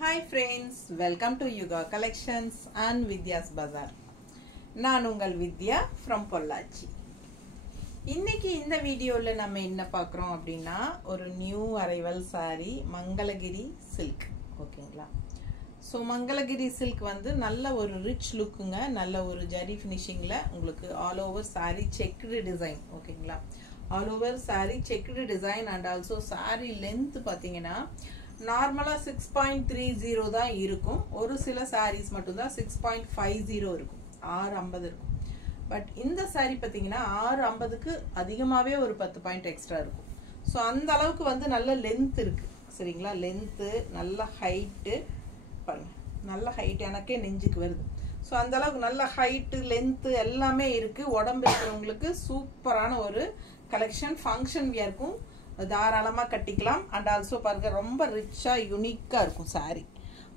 Hi friends, welcome to Yuga Collections and Vidya's Bazaar. நான் உங்கள் வித்யா from Pollachi. இன்னைக்கு இந்த வீடியோல நம்ம என்ன பார்க்கறோம் அப்படினா ஒரு new arrival saree Mangalagiri silk. ஓகேங்களா? சோ மங்களகிரி silk வந்து நல்ல ஒரு ரிச் லுக்குங்க, நல்ல ஒரு ஜரி ஃபினிஷிங்ல உங்களுக்கு all over saree checked design. ஓகேங்களா? All over saree checked design and also saree length பாத்தீங்கன்னா நார்மலா 6.30 தான் இருக்கும். ஒரு சில sarees மட்டும் தான் 6.50 இருக்கும். 650 இருக்கும். பட் இந்த saree பாத்தீங்கன்னா 650க்கு அதிகமாவே ஒரு 10 பாயிண்ட் எக்ஸ்ட்ரா இருக்கும். சோ அந்த அளவுக்கு வந்து நல்ல லெந்த் இருக்கு. சரிங்களா? லெந்த், நல்ல ஹைட் பாருங்க. நல்ல ஹைட் எனக்கே நெஞ்சுக்கு வருது. சோ அந்த அளவுக்கு நல்ல ஹைட், லெந்த் எல்லாமே இருக்கு. உடம்பு இருக்கிறவங்களுக்கு சூப்பரான ஒரு கலெக்ஷன். ஃபங்க்ஷன் வியர்க்கும் தாராளமா கட்டிக்கலாம். அண்ட் ஆல்சோ பாருங்க ரொம்ப ரிச்சா யூனிக்கா இருக்கும் saree.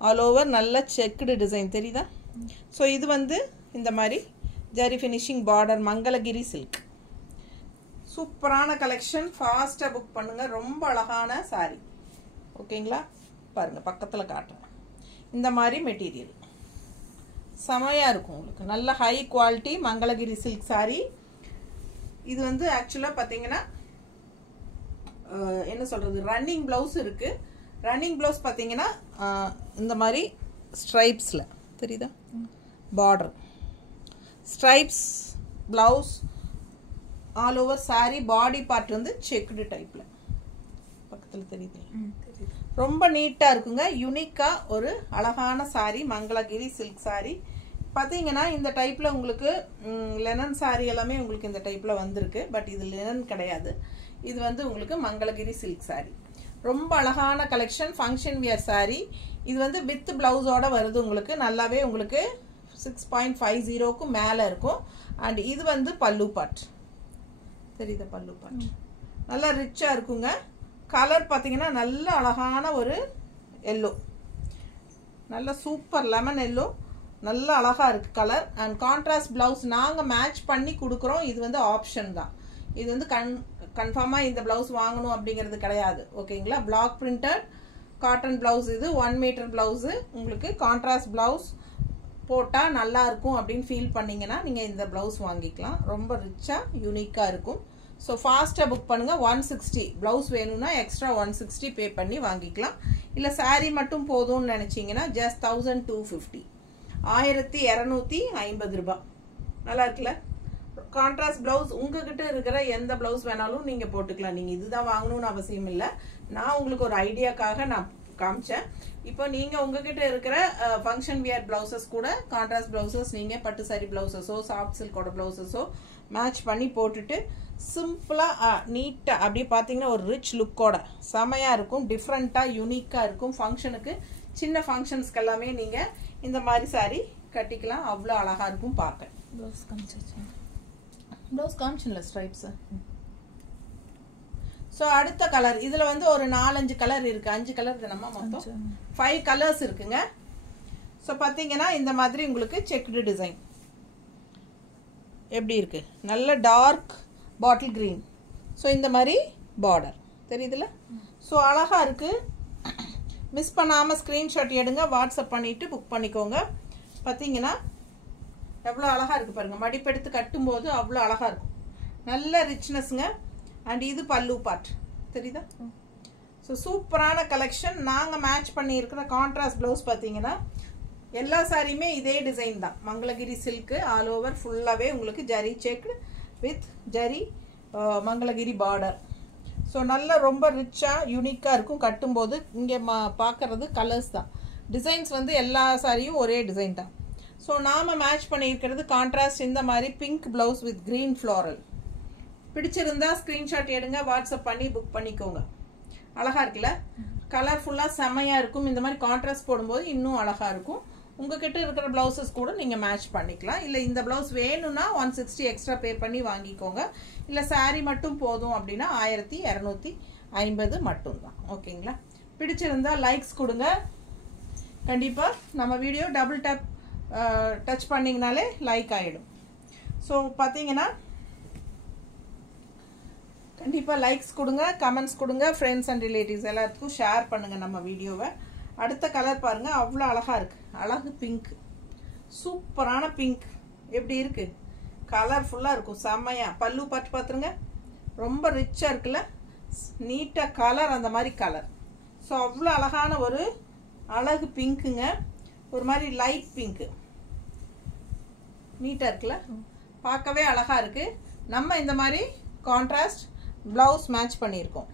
ஆல் ஓவர் நல்ல செக்டு டிசைன் தெரியுதா? ஸோ இது வந்து இந்த மாதிரி zari finishing border Mangalagiri silk. சூப்பரான கலெக்ஷன். ஃபாஸ்டா புக் பண்ணுங்க. ரொம்ப அழகான saree. ஓகேங்களா? பாருங்க பக்கத்துல காட்டுறேன். இந்த மாதிரி மெட்டீரியல் செமையா இருக்கும் உங்களுக்கு. நல்ல high quality Mangalagiri silk saree. இது வந்து ஆக்சுவலா பாத்தீங்கன்னா என்ன சொல்றது, ரன்னிங் பிளவுஸ் இருக்கு. ரன்னிங் பிளவுஸ் பாத்தீங்கன்னா இந்த மாதிரி ஸ்ட்ரைப்ஸ்ல தெரியுதா? Border stripes blouse all over saree. Body part வந்து செக்டு டைப்ல பக்கத்துல தெரியுது. ரொம்ப நீட்டா இருக்குங்க. யூனிக்கா ஒரு அழகான saree மங்களகிரி சில்க் saree. பாத்தீங்கன்னா இந்த டைப்ல உங்களுக்கு லெனன் saree எல்லாமே உங்களுக்கு இந்த டைப்ல வந்திருக்கு. பட் இது லெனன் கிடையாது. இது வந்து உங்களுக்கு மங்களகிரி சில்க் saree. ரொம்ப அழகான கலெக்ஷன். Function wear saree. இது வந்து வித் பிளவுஸோட வருது உங்களுக்கு. நல்லாவே உங்களுக்கு 6.50க்கு மேல இருக்கும். அண்ட் இது வந்து பல்லு பார்ட் தெரியுதா? பல்லு பார்ட் நல்லா ரிச்சா இருக்குங்க. கலர் பாத்தீங்கன்னா நல்ல அழகான ஒரு எல்லோ, நல்ல சூப்பர் லெமன் எல்லோ, நல்ல அழகா இருக்கு கலர். அண்ட் கான்ட்ராஸ்ட் பிளவுஸ் நாங்க மேட்ச் பண்ணி கொடுக்குறோம். இது வந்து ஆப்ஷன் தான். இது வந்து கன்ஃபார்மா இந்த பிளவுஸ் வாங்கணும் அப்படிங்கிறது கிடையாது. ஓகேங்களா? Black printed cotton blouse. இது 1 மீட்டர் பிளவுஸ். உங்களுக்கு கான்ட்ராஸ்ட் பிளவுஸ் போட்டா நல்லா இருக்கும் அப்படின்னு ஃபீல் பண்ணீங்கன்னா நீங்க இந்த பிளவுஸ் வாங்கிக்கலாம். ரொம்ப ரிச்சா யூனிக்கா இருக்கும். ஸோ ஃபாஸ்டா புக் பண்ணுங்க. 160 பிளவுஸ் வேணும்னா எக்ஸ்ட்ரா 160 பே பண்ணி வாங்கிக்கலாம். இல்ல saree மட்டும் போதும்னு நினைச்சீங்கன்னா ஜஸ்ட் 1250 1250 ரூபாய். நல்லா இருக்குல்ல? கான்ட்ராஸ்ட் பிளவுஸ் உங்ககிட்ட இருக்கிற எந்த பிளவுஸ் வேணாலும் நீங்க போட்டுக்கலாம். நீங்க இதுதான் வாங்கணும்னு அவசியம் இல்லை. நான் உங்களுக்கு ஒரு ஐடியாக்காக நான் காமிச்சேன். இப்போ நீங்க உங்ககிட்ட இருக்கிற ஃபங்க்ஷன் வியர் பிளவுசஸ் கூட கான்ட்ராஸ்ட் பிளவுசஸ் நீங்க பட்டு சாரி பிளவுசஸோ சாஃப்ட் சில்கோட பிளவுசஸோ மேட்ச் பண்ணி போட்டுட்டு சிம்பிளா நீட்டா அப்படியே பாத்தீங்கன்னா ஒரு ரிச் லுக்கோட செமையா இருக்கும். டிஃப்ரெண்டா யூனிக்கா இருக்கும். ஃபங்க்ஷனுக்கு சின்ன ஃபங்க்ஷன்ஸ்க்கு எல்லாமே நீங்க இந்த மாதிரி saree கட்டிக்கலாம். அவ்வளோ அழகா இருக்கும் பார்க்க. ப்ளவுஸ் காமிச்சாச்சு. ப்ளவுஸ் காமிச்சல ஸ்ட்ரைப்ஸ். ஸோ அடுத்த கலர் இதுல வந்து ஒரு 4-5 கலர் இருக்கு. 5 கலர் நம்ம மொத்தம் 5 கலர்ஸ் இருக்குங்க. ஸோ பாத்தீங்கன்னா இந்த மாதிரி உங்களுக்கு செக்டு டிசைன் எப்படி இருக்கு? நல்ல டார்க் பாட்டில் கிரீன். ஸோ இந்த மாதிரி பார்டர் தெரியுதுல? ஸோ அழகா இருக்கு. மிஸ் பண்ணாம ஸ்கிரீன்ஷாட் எடுங்க, வாட்ஸ்அப் பண்ணிட்டு புக் பண்ணிக்கோங்க. பாத்தீங்கன்னா எவ்வளோ அழகா இருக்கு பாருங்க. மடிப்பெடுத்து கட்டும்போது அவ்வளோ அழகா இருக்கும். நல்ல ரிச்னஸ்ங்க. அண்ட் இது பல்லு பார்ட் தெரியுதா? ஸோ சூப்பரான கலெக்ஷன். நாங்க மேட்ச் பண்ணி இருக்கிற கான்ட்ராஸ்ட் பிளவுஸ் பாத்தீங்கன்னா எல்லா சாரியுமே இதே டிசைன் தான். மங்களகிரி சில்க் ஆல் ஓவர் ஃபுல்லாவே உங்களுக்கு zari checked with zari Mangalagiri border. So நல்ல ரொம்ப ரிச்சா யூனிக்கா இருக்கும் கட்டும்போது. இங்கே பார்க்கறது கலர்ஸ் தான். டிசைன்ஸ் வந்து எல்லா சாரியும் ஒரே டிசைன் தான். ஸோ நாம மேட்ச் பண்ணியிருக்கிறது கான்ட்ராஸ்ட் இந்த மாதிரி pink blouse with green floral. பிடிச்சிருந்தா ஸ்கிரீன்ஷாட் எடுங்க, வாட்ஸ்அப் பண்ணி புக் பண்ணிக்கோங்க. அழகா இருக்குல்ல? கலர்ஃபுல்லா செமையா இருக்கும். இந்த மாதிரி கான்ட்ராஸ்ட் போடும்போது இன்னும் அழகா இருக்கும். உங்ககிட்ட இருக்கிற பிளவுசஸ் கூட நீங்க மேட்ச் பண்ணிக்கலாம். இல்ல இந்த பிளவுஸ் வேணும்னா 160 எக்ஸ்ட்ரா பே பண்ணி வாங்கிக்கோங்க. இல்ல saree மட்டும் போதும் அப்படின்னா 1250 மட்டும் தான். ஓகேங்களா? பிடிச்சிருந்தா லைக்ஸ் கொடுங்க. கண்டிப்பா நம்ம வீடியோ டபுள் டேப் டச் பண்ணீங்கனாலே லைக் ஆயிடும். ஸோ பாத்தீங்கன்னா கண்டிப்பா லைக்ஸ் கொடுங்க, கமெண்ட்ஸ் கொடுங்க, ஃப்ரெண்ட்ஸ் அண்ட் ரிலேட்டிவ்ஸ் எல்லாத்துக்கும் ஷேர் பண்ணுங்க நம்ம வீடியோவை. அடுத்த கலர் பாருங்க, அவ்வளோ அழகா இருக்கு. அழகு பிங்க், சூப்பரான பிங்க். எப்படி இருக்கு? கலர்ஃபுல்லாக இருக்கும், செம்மையா. பல்லு பார்த்துருங்க, ரொம்ப ரிச்சாக இருக்குல்ல, நீட்டாக கலர், அந்த மாதிரி கலர். ஸோ அவ்வளோ அழகான ஒரு அழகு பிங்க்குங்க. ஒரு மாதிரி லைட் பிங்க்கு, நீட்டாக இருக்குல்ல, பார்க்கவே அழகா இருக்கு. நம்ம இந்த மாதிரி கான்ட்ராஸ்ட் ப்ளவுஸ் மேட்ச் பண்ணியிருக்கோம்.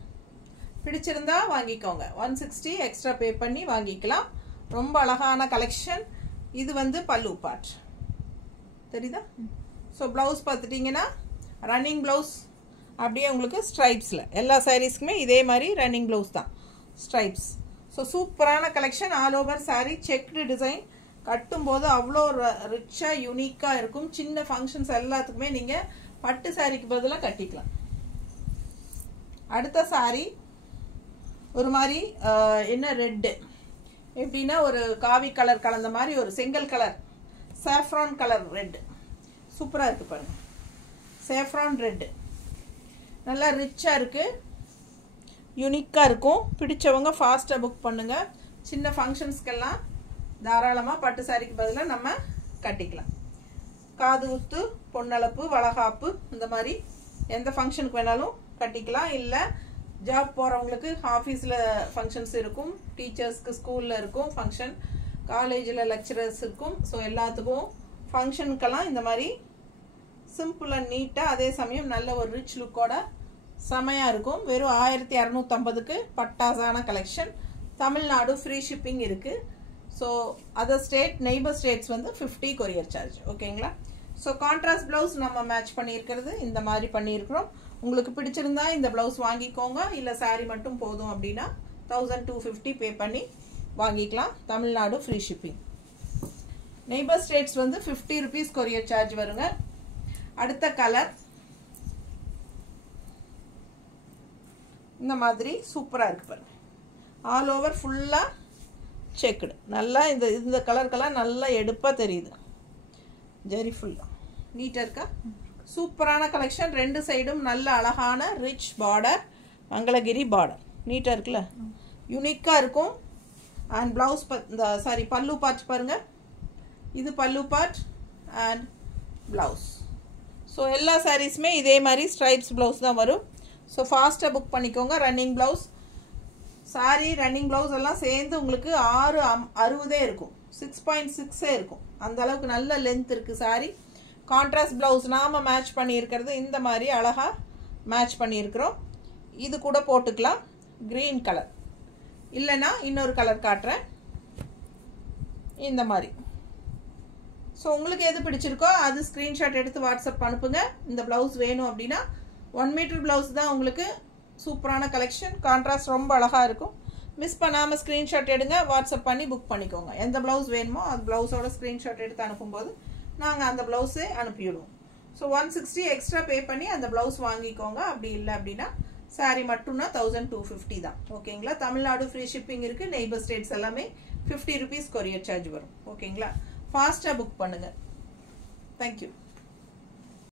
பிடிச்சிருந்தா வாங்கிக்கோங்க. 160 எக்ஸ்ட்ரா பே பண்ணி வாங்கிக்கலாம். ரொம்ப அழகான கலெக்ஷன். இது வந்து பல்லு பார்ட், தெரியுதா? ஸோ ப்ளவுஸ் பார்த்துட்டிங்கன்னா ரன்னிங் ப்ளவுஸ், அப்படியே உங்களுக்கு ஸ்ட்ரைப்ஸில். எல்லா சாரீஸ்க்குமே இதே மாதிரி ரன்னிங் ப்ளவுஸ் தான், ஸ்ட்ரைப்ஸ். ஸோ சூப்பரான collection. All over sari checked design. கட்டும்போது அவ்வளோ ரிச்சாக யூனிக்காக இருக்கும். சின்ன ஃபங்க்ஷன்ஸ் எல்லாத்துக்குமே நீங்கள் பட்டு சாரிக்கு பதிலாக கட்டிக்கலாம். அடுத்த சாரீ ஒரு மாதிரி என்ன ரெட்டு, எப்படின்னா ஒரு காவி கலர் கலந்த மாதிரி ஒரு செங்கல் கலர், சாஃப்ரான் கலர் ரெட்டு. சூப்பராக இருக்குது பாருங்க, சாஃப்ரான் ரெட்டு. நல்லா ரிச்சாக இருக்குது, யூனிக்காக இருக்கும். பிடிச்சவங்க ஃபாஸ்ட்டாக புக் பண்ணுங்கள். சின்ன ஃபங்க்ஷன்ஸ்க்கெல்லாம் தாராளமாக பட்டு சாரிக்கு பதிலாக நம்ம கட்டிக்கலாம். காது குத்து, பொன்னளப்பு, வளகாப்பு, இந்த மாதிரி எந்த ஃபங்க்ஷனுக்கு வேணாலும் கட்டிக்கலாம். இல்லை ஜாப் போகிறவங்களுக்கு ஆஃபீஸில் ஃபங்க்ஷன்ஸ் இருக்கும், டீச்சர்ஸ்க்கு ஸ்கூலில் இருக்கும் ஃபங்க்ஷன், காலேஜில் லெக்சரர்ஸ் இருக்கும். ஸோ எல்லாத்துக்கும் ஃபங்க்ஷனுக்கெல்லாம் இந்த மாதிரி சிம்பிள் அண்ட் நீட்டாக, அதே சமயம் நல்ல ஒரு ரிச் லுக்கோட செமையாக இருக்கும். வெறும் 1250க்கு பட்டாசான கலெக்ஷன். தமிழ்நாடு ஃப்ரீ ஷிப்பிங் இருக்குது. So other state, neighbour states வந்து 50 கொரியர் சார்ஜ். ஓகேங்களா? ஸோ கான்ட்ராஸ்ட் ப்ளவுஸ் நம்ம மேட்ச் பண்ணியிருக்கிறது இந்த மாதிரி பண்ணியிருக்கிறோம். உங்களுக்கு பிடிச்சிருந்தா இந்த ப்ளவுஸ் வாங்கிக்கோங்க. இல்லை சாரீ மட்டும் போதும் அப்படின்னா 1250 பே பண்ணி வாங்கிக்கலாம். Tamil Nadu free shipping. Neighbour states வந்து 50 rupees கொரியர் சார்ஜ் வருங்க. அடுத்த கலர் இந்த மாதிரி சூப்பராக இருக்கு பாருங்க. ஆல் ஓவர் ஃபுல்லாக செக்குடு. நல்லா இந்த கலருக்கெல்லாம் நல்லா எடுப்பாக தெரியுது. ஜெரி ஃபுல்லாக நீட்டாக இருக்கா? சூப்பரான கலெக்ஷன். ரெண்டு சைடும் நல்ல அழகான ரிச் பார்டர், மங்களகிரி பார்டர். நீட்டாக இருக்குல்ல, யூனிக்காக இருக்கும். அண்ட் ப்ளவுஸ் சாரி பல்லு பார்ட் பாருங்கள். இது பல்லு பார்ட் அண்ட் ப்ளவுஸ். ஸோ எல்லா சாரீஸுமே இதே மாதிரி ஸ்ட்ரைப்ஸ் ப்ளவுஸ் தான் வரும். ஸோ ஃபாஸ்ட்டாக புக் பண்ணிக்கோங்க. Running blouse, sari running blouse எல்லாம் சேர்ந்து உங்களுக்கு 660 இருக்கும், 6.6 இருக்கும். அந்த அளவுக்கு நல்ல லென்த் இருக்குது சாரீ. கான்ட்ராஸ்ட் ப்ளவுஸ் நாம் மேட்ச் பண்ணியிருக்கிறது இந்த மாதிரி அழகாக மேட்ச் பண்ணியிருக்கிறோம். இது கூட போட்டுக்கலாம் க்ரீன் கலர், இல்லைன்னா இன்னொரு கலர் காட்டுறேன் இந்த மாதிரி. ஸோ உங்களுக்கு எது பிடிச்சிருக்கோ அது ஸ்க்ரீன்ஷாட் எடுத்து வாட்ஸ்அப் அனுப்புங்க. இந்த ப்ளவுஸ் வேணும் அப்படின்னா 1 மீட்டர் ப்ளவுஸ் தான் உங்களுக்கு. சூப்பரான கலெக்ஷன். கான்ட்ராஸ்ட் ரொம்ப அழகாக இருக்கும். மிஸ் பண்ணாமல் ஸ்க்ரீன்ஷாட் எடுங்க, வாட்ஸ்அப் பண்ணி புக் பண்ணிக்கோங்க. எந்த ப்ளவுஸ் வேணுமோ அந்த ப்ளவுஸோட ஸ்க்ரீன்ஷாட் எடுத்து அனுப்பும்போது நாங்கள் அந்த ப்ளவுஸே அனுப்பிவிடுவோம். ஸோ 160 எக்ஸ்ட்ரா பே பண்ணி அந்த ப்ளவுஸ் வாங்கிக்கோங்க. அப்படி இல்லை அப்படின்னா சாரீ மட்டும்னா 1250 தான். ஓகேங்களா? தமிழ்நாடு ஃப்ரீ ஷிப்பிங் இருக்குது. நெய்பர் ஸ்டேட்ஸ் எல்லாமே 50 rupees கொரியர் சார்ஜ் வரும். ஓகேங்களா? ஃபாஸ்ட்டாக புக் பண்ணுங்கள். தேங்க்யூ.